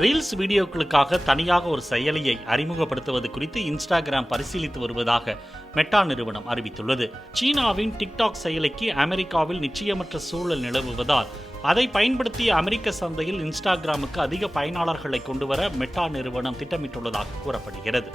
Reels வீடியோக்களுக்காக தனியாக ஒரு செயலியை அறிமுகப்படுத்துவது குறித்து இன்ஸ்டாகிராம் பரிசீலித்து வருவதாக மெட்டா நிறுவனம் அறிவித்துள்ளது. சீனாவின் டிக்டாக் செயலிக்கு அமெரிக்காவில் நிச்சயமற்ற சூழல் நிலவுவதால் அதை பயன்படுத்திய அமெரிக்க சந்தையில் இன்ஸ்டாகிராமுக்கு அதிக பயனாளர்களை கொண்டுவர மெட்டா நிறுவனம் திட்டமிட்டுள்ளதாக கூறப்படுகிறது.